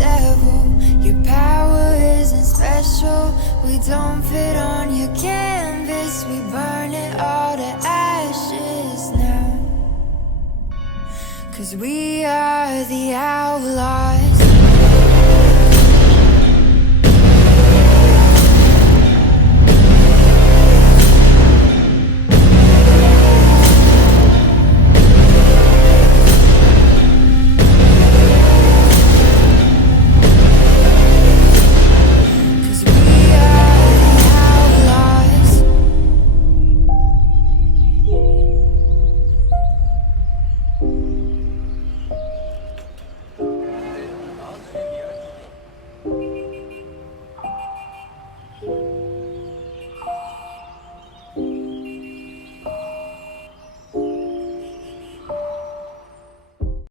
devil. Your power isn't special. We don't fit on your canvas. We burn it all to ashes now. 'Cause we are the outlaws.